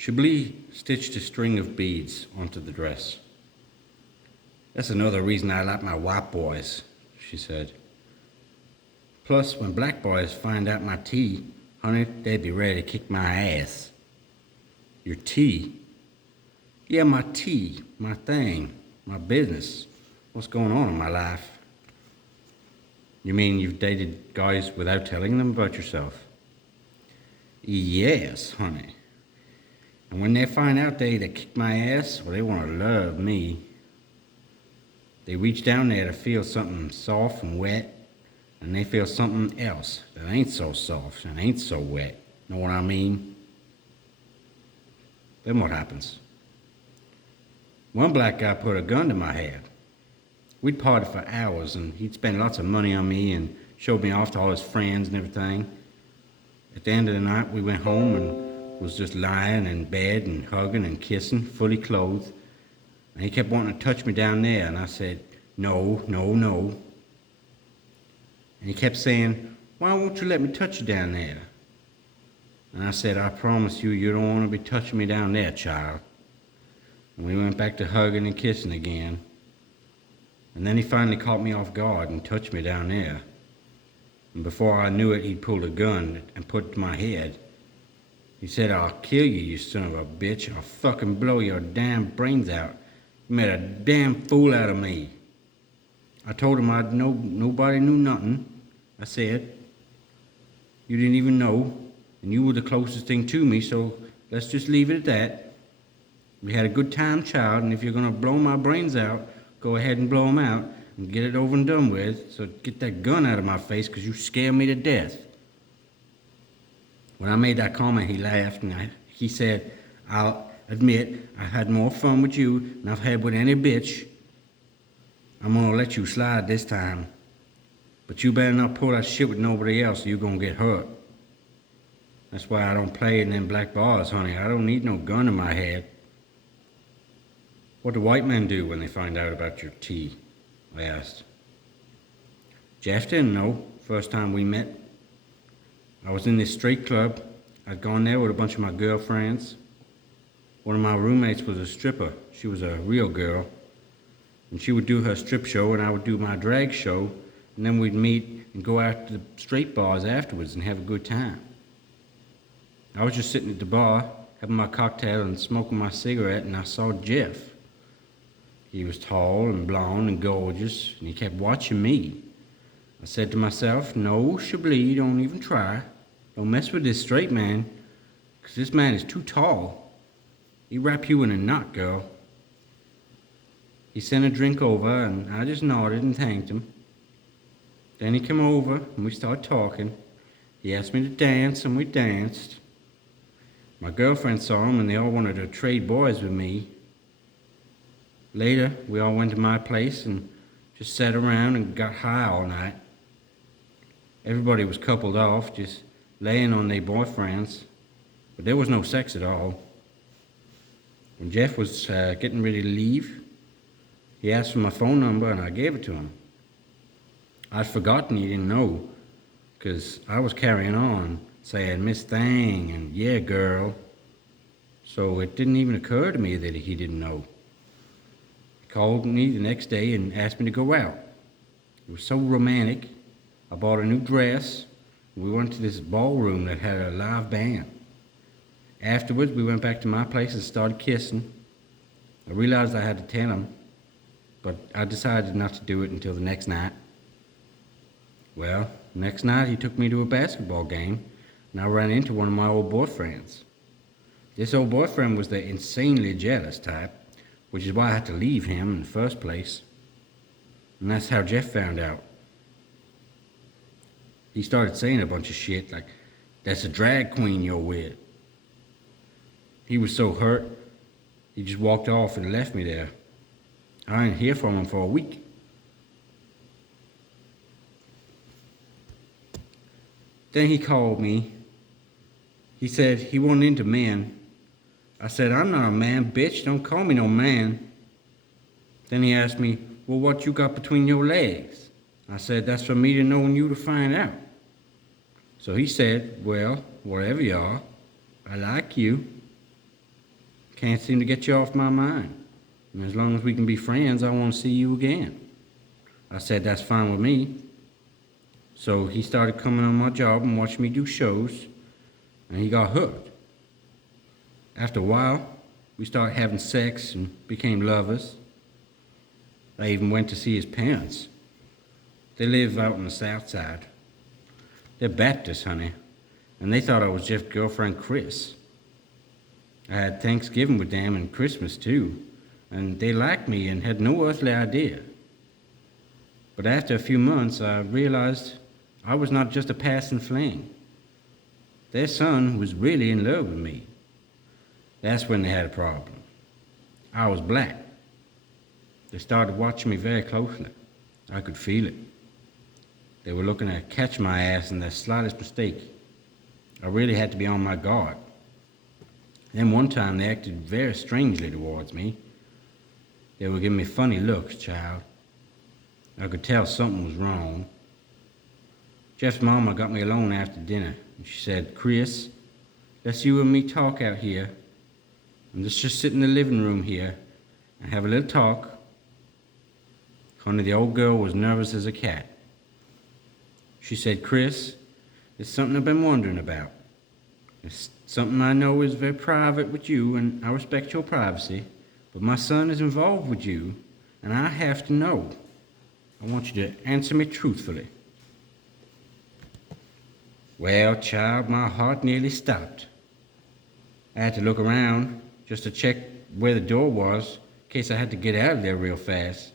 Chablis stitched a string of beads onto the dress. "That's another reason I like my white boys," she said. "Plus, when black boys find out my tea, honey, they'd be ready to kick my ass." "Your tea?" "Yeah, my tea, my thing, my business. What's going on in my life?" "You mean you've dated guys without telling them about yourself?" "Yes, honey. And when they find out they kick my ass, well, they want to love me. They reach down there to feel something soft and wet, and they feel something else that ain't so soft and ain't so wet. Know what I mean? Then what happens? One black guy put a gun to my head. We'd party for hours, and he'd spend lots of money on me and showed me off to all his friends and everything. At the end of the night, we went home and was just lying in bed and hugging and kissing, fully clothed. And he kept wanting to touch me down there, and I said, "No, no, no." And he kept saying, "Why won't you let me touch you down there?" And I said, "I promise you, you don't want to be touching me down there, child." And we went back to hugging and kissing again. And then he finally caught me off guard and touched me down there. And before I knew it, he'd pulled a gun and put it to my head. He said, "I'll kill you, you son of a bitch. I'll fucking blow your damn brains out. You made a damn fool out of me." I told him nobody knew nothing. I said, "You didn't even know, and you were the closest thing to me, so let's just leave it at that. We had a good time, child, and if you're gonna blow my brains out, go ahead and blow them out and get it over and done with. So get that gun out of my face, because you scare me to death." When I made that comment, he laughed, and he said, "I'll admit I had more fun with you than I've had with any bitch. I'm gonna let you slide this time. But you better not pull that shit with nobody else, or you're gonna get hurt. That's why I don't play in them black bars, honey. I don't need no gun in my head." "What do white men do when they find out about your tea?" I asked. Jeff didn't know, first time we met. I was in this straight club. I'd gone there with a bunch of my girlfriends. One of my roommates was a stripper. She was a real girl. And she would do her strip show, and I would do my drag show, and then we'd meet and go out to the straight bars afterwards and have a good time. I was just sitting at the bar, having my cocktail and smoking my cigarette, and I saw Jeff. He was tall and blonde and gorgeous, and he kept watching me. I said to myself, "No, Chablis, don't even try. Don't mess with this straight man, 'cause this man is too tall. He'd wrap you in a knot, girl." He sent a drink over, and I just nodded and thanked him. Then he came over, and we started talking. He asked me to dance, and we danced. My girlfriend saw him, and they all wanted to trade boys with me. Later, we all went to my place and just sat around and got high all night. Everybody was coupled off, just laying on their boyfriends, but there was no sex at all. When Jeff was getting ready to leave, he asked for my phone number, and I gave it to him. I'd forgotten he didn't know, 'cause I was carrying on, saying "Miss Thang" and "Yeah, girl." So it didn't even occur to me that he didn't know. He called me the next day and asked me to go out. It was so romantic. I bought a new dress. We went to this ballroom that had a live band. Afterwards, we went back to my place and started kissing. I realized I had to tell him, but I decided not to do it until the next night. Well, next night he took me to a basketball game, and I ran into one of my old boyfriends. This old boyfriend was the insanely jealous type, which is why I had to leave him in the first place. And that's how Jeff found out. He started saying a bunch of shit like, "That's a drag queen you're with." He was so hurt, he just walked off and left me there. I didn't hear from him for a week. Then he called me. He said he wasn't into men. I said, "I'm not a man, bitch. Don't call me no man." Then he asked me, "Well, what you got between your legs?" I said, "That's for me to know and you to find out." So he said, "Well, whatever you are, I like you." Can't seem to get you off my mind. And as long as we can be friends, I want to see you again. I said that's fine with me. So he started coming on my job and watching me do shows, and he got hooked. After a while, we started having sex and became lovers. I even went to see his parents. They live out on the south side. They're Baptists, honey, and they thought I was Jeff's girlfriend, Chris. I had Thanksgiving with them and Christmas too, and they liked me and had no earthly idea. But after a few months, I realized I was not just a passing fling. Their son was really in love with me. That's when they had a problem. I was black. They started watching me very closely. I could feel it. They were looking to catch my ass in the slightest mistake. I really had to be on my guard. Then one time they acted very strangely towards me. They were giving me funny looks, child. I could tell something was wrong. Jeff's mama got me alone after dinner, and she said, "Chris, let's you and me talk out here. And let's just sit in the living room here and have a little talk." Honey, the old girl was nervous as a cat. She said, "Chris, there's something I've been wondering about. It's something I know is very private with you, and I respect your privacy, but my son is involved with you, and I have to know. I want you to answer me truthfully." Well, child, my heart nearly stopped. I had to look around just to check where the door was, in case I had to get out of there real fast.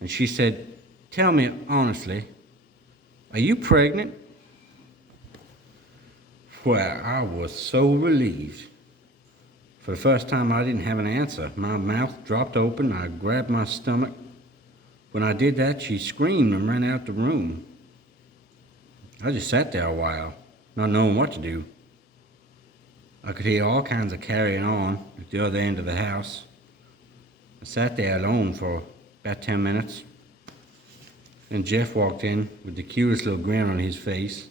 And she said, "Tell me honestly, are you pregnant?" Well, I was so relieved. For the first time, I didn't have an answer. My mouth dropped open. I grabbed my stomach. When I did that, she screamed and ran out the room. I just sat there a while, not knowing what to do. I could hear all kinds of carrying on at the other end of the house. I sat there alone for about 10 minutes. Then Jeff walked in with the cutest little grin on his face.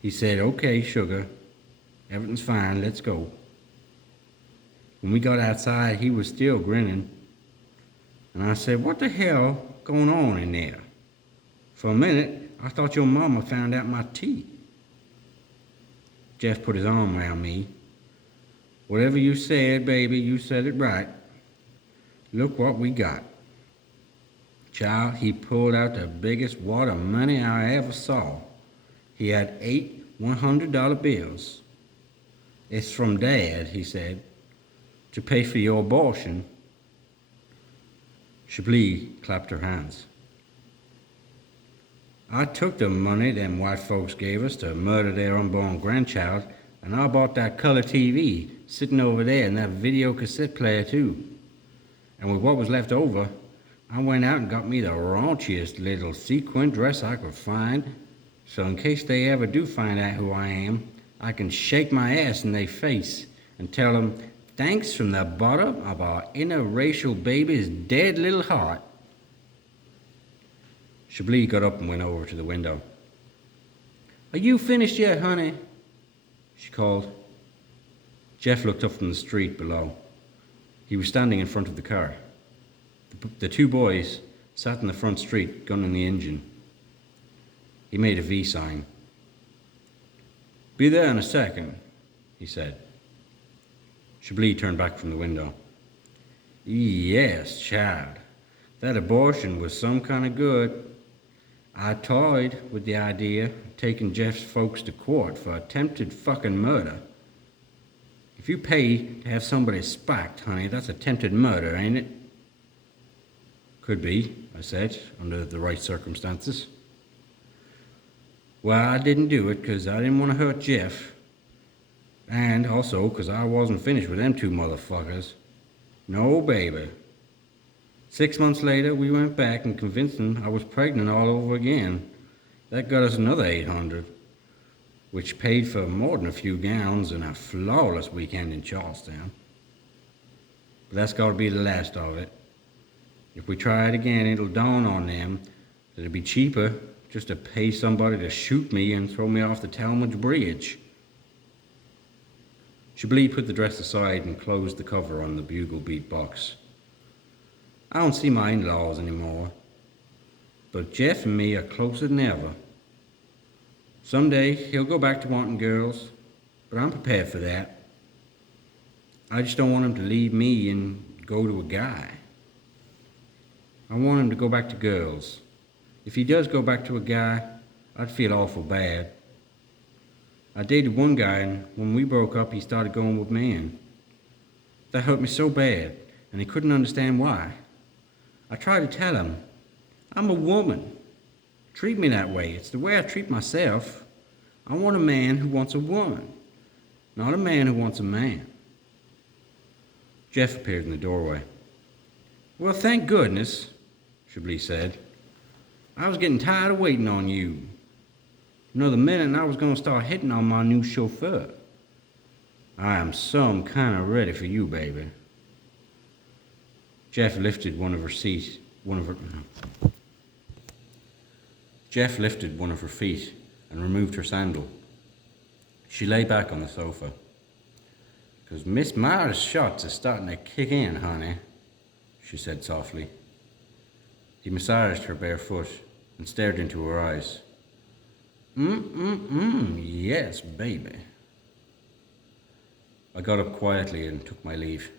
He said, "Okay, sugar, everything's fine, let's go." When we got outside, he was still grinning. And I said, "What the hell going on in there? For a minute, I thought your mama found out my teeth." Jeff put his arm around me. "Whatever you said, baby, you said it right. Look what we got." Child, he pulled out the biggest wad of money I ever saw. He had 8 $100 bills. "It's from Dad," he said, "to pay for your abortion." Chablis clapped her hands. "I took the money them white folks gave us to murder their unborn grandchild, and I bought that color TV sitting over there and that video cassette player too. And with what was left over, I went out and got me the raunchiest little sequin dress I could find, so in case they ever do find out who I am, I can shake my ass in their face and tell them, 'Thanks from the bottom of our interracial baby's dead little heart.'" Chablis got up and went over to the window. "Are you finished yet, honey?" she called. Jeff looked up from the street below. He was standing in front of the car. The two boys sat in the front street, gunning the engine. He made a V sign. "Be there in a second," he said. Chablis turned back from the window. "Yes, child. That abortion was some kind of good. I toyed with the idea of taking Jeff's folks to court for attempted fucking murder. If you pay to have somebody spiked, honey, that's attempted murder, ain't it?" "Could be," I said, "under the right circumstances." "Well, I didn't do it because I didn't want to hurt Jeff. And also because I wasn't finished with them two motherfuckers. No, baby. 6 months later, we went back and convinced them I was pregnant all over again. That got us another 800, which paid for more than a few gowns and a flawless weekend in Charlestown. But that's got to be the last of it. If we try it again, it'll dawn on them that it'd be cheaper just to pay somebody to shoot me and throw me off the Talmadge Bridge." Chablis put the dress aside and closed the cover on the bugle beat box. I don't see my in-laws anymore, but Jeff and me are closer than ever. Someday he'll go back to wanting girls, but I'm prepared for that. I just don't want him to leave me and go to a guy. I want him to go back to girls. If he does go back to a guy, I'd feel awful bad. I dated one guy, and when we broke up, he started going with men. That hurt me so bad, and he couldn't understand why. I tried to tell him, I'm a woman. Treat me that way. It's the way I treat myself. I want a man who wants a woman, not a man who wants a man. Jeff appeared in the doorway. Well, thank goodness, Chablis said. I was getting tired of waiting on you. Another minute and I was going to start hitting on my new chauffeur. I am some kind of ready for you, baby. Jeff lifted one of her feet and removed her sandal. She lay back on the sofa. "'Cause Miss Myers' shots are starting to kick in, honey," she said softly. He massaged her bare foot and stared into her eyes. Yes, baby." I got up quietly and took my leave.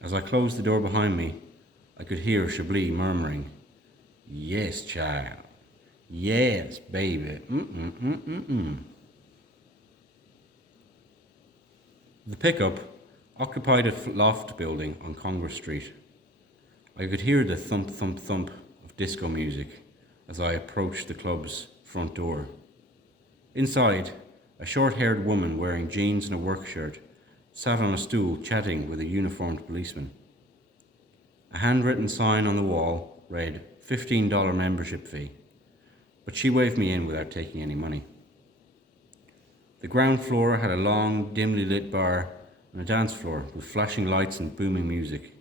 As I closed the door behind me, I could hear Chablis murmuring, "Yes, child. Yes, baby. The pickup occupied a loft building on Congress Street. I could hear the thump, thump, thump of disco music as I approached the club's front door. Inside, a short-haired woman wearing jeans and a work shirt sat on a stool chatting with a uniformed policeman. A handwritten sign on the wall read $15 membership fee, but she waved me in without taking any money. The ground floor had a long, dimly lit bar and a dance floor with flashing lights and booming music.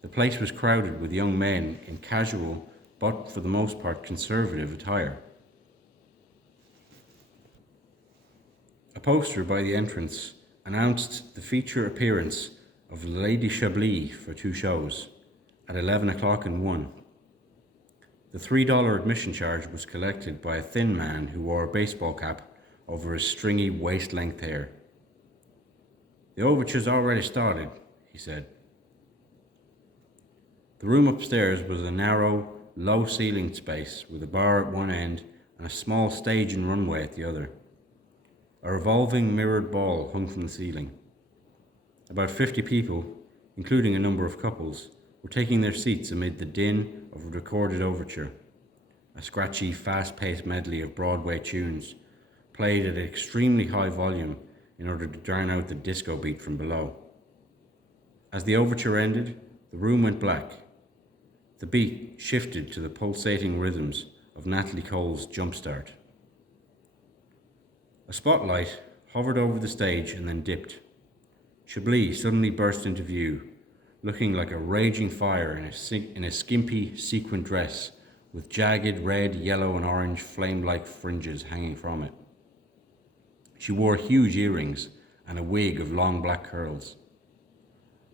The place was crowded with young men in casual, but for the most part conservative attire. A poster by the entrance announced the feature appearance of Lady Chablis for 2 shows, at 11 o'clock and 1. The $3 admission charge was collected by a thin man who wore a baseball cap over his stringy waist-length hair. "The overture's already started," he said. The room upstairs was a narrow, low-ceilinged space with a bar at one end and a small stage and runway at the other. A revolving mirrored ball hung from the ceiling. About 50 people, including a number of couples, were taking their seats amid the din of a recorded overture, a scratchy, fast-paced medley of Broadway tunes, played at an extremely high volume in order to drown out the disco beat from below. As the overture ended, the room went black. The beat shifted to the pulsating rhythms of Natalie Cole's Jumpstart. A spotlight hovered over the stage and then dipped. Chablis suddenly burst into view, looking like a raging fire in a skimpy sequin dress with jagged red, yellow and orange flame-like fringes hanging from it. She wore huge earrings and a wig of long black curls.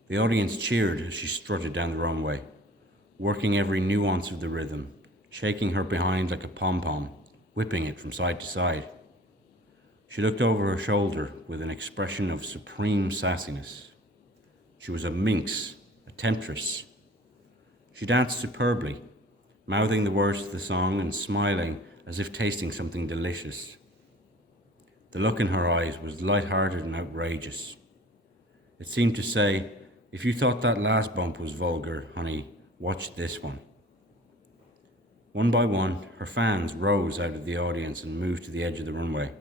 The audience cheered as she strutted down the runway, working every nuance of the rhythm, shaking her behind like a pom-pom, whipping it from side to side. She looked over her shoulder with an expression of supreme sassiness. She was a minx, a temptress. She danced superbly, mouthing the words to the song and smiling as if tasting something delicious. The look in her eyes was light-hearted and outrageous. It seemed to say, if you thought that last bump was vulgar, honey, watch this one. One by one, her fans rose out of the audience and moved to the edge of the runway.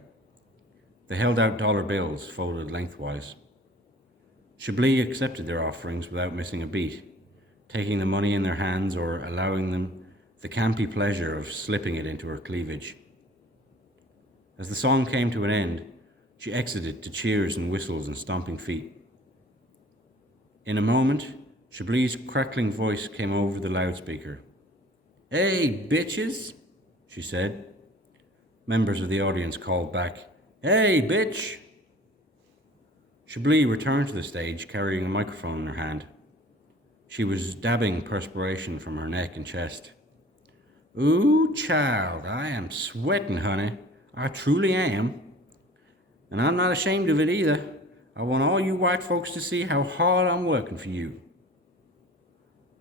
They held out dollar bills folded lengthwise. Chablis accepted their offerings without missing a beat, taking the money in their hands or allowing them the campy pleasure of slipping it into her cleavage. As the song came to an end, she exited to cheers and whistles and stomping feet. In a moment, Chablis' crackling voice came over the loudspeaker. "Hey, bitches," she said. Members of the audience called back, "Hey, bitch!" Chablis returned to the stage carrying a microphone in her hand. She was dabbing perspiration from her neck and chest. Ooh, child, I am sweating, honey. I truly am. And I'm not ashamed of it either. I want all you white folks to see how hard I'm working for you.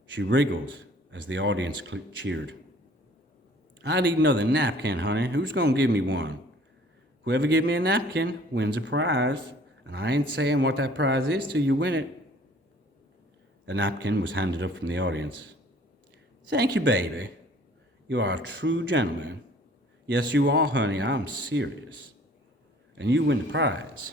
She wriggled as the audience cheered. I need another napkin, honey. Who's gonna give me one? Whoever gives me a napkin wins a prize, and I ain't saying what that prize is till you win it. A napkin was handed up from the audience. Thank you, baby. You are a true gentleman. Yes, you are, honey. I'm serious. And you win the prize.